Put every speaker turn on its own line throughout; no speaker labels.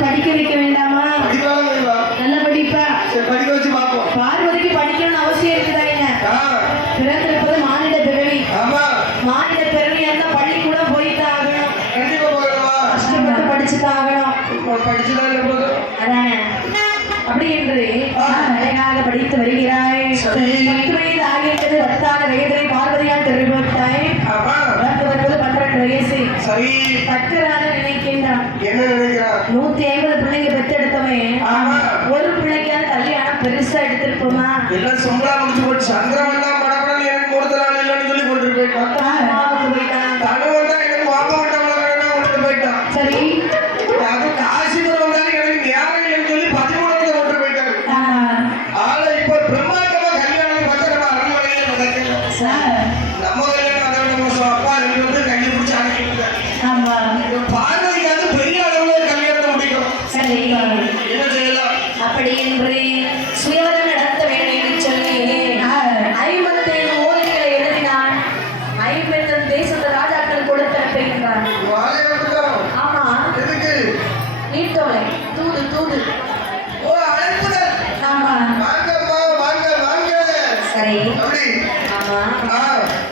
படிக்க வைக்க வேண்டாமா? நல்ல படிப்பா.
படிக்க வச்சு பார்ப்போம்.
பார்வதிக்கு படிக்கணும்னு அவசியம் இருக்குதா என்ன?
ஆ,
பிறந்திருப்பது மானிட பிறவி.
ஆமா.
மானிட பிறவியா இருந்தா பள்ளிக்கூடம் போய்தான் ஆகணும். கஷ்டப்பட்டு படிச்சுதான் ஆகணும்.
படிச்சுதான்
அதானே? அப்படி என்று அழகாக படித்து வருகிறாய். பத்து வயது ஆகிவிட்டது. பத்தாறு வயதை பார்வதியால் தெரிவித்தாய்
ஆமா.
வளர்ந்து வருவது பன்னிரண்டு வயசு.
சரி.
பக்கரான நினைக்கின்றான். நூத்தி ஐம்பது பிள்ளைங்க பெத்தெடுத்தவன். ஒரு பிள்ளைக்கான கல்யாணம் பெருசா எடுத்திருப்போமா?
எல்லாம் சும்மா முடிச்சு போட்டு சந்திரன் வந்தா படப்படம் எனக்கு கொடுத்த நாள் இல்லைன்னு சொல்லி கொண்டு போயிட்டான். கணவன் தான் எனக்கு வாங்க மாட்டவங்க கொண்டு போயிட்டான்.
சரி.
அது காசிபுரம் வந்தாலும் எனக்கு ஞாபகம் இல்லைன்னு சொல்லி பதிமூணாவது கொண்டு போயிட்டாரு. ஆனா இப்ப பிரம்மாண்டமா கல்யாணம் பார்த்தா நம்ம அரண்மனையில நடக்குது
சார்,
நம்ம கல்யாணம் அதை மோசம் அப்பா ரெண்டு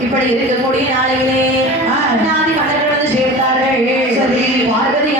இப்படி
இருக்கக்கூடிய நாளையிலே நாதி மலர்கள் வந்து சேர்த்தார்கள்
சரி பார்வதி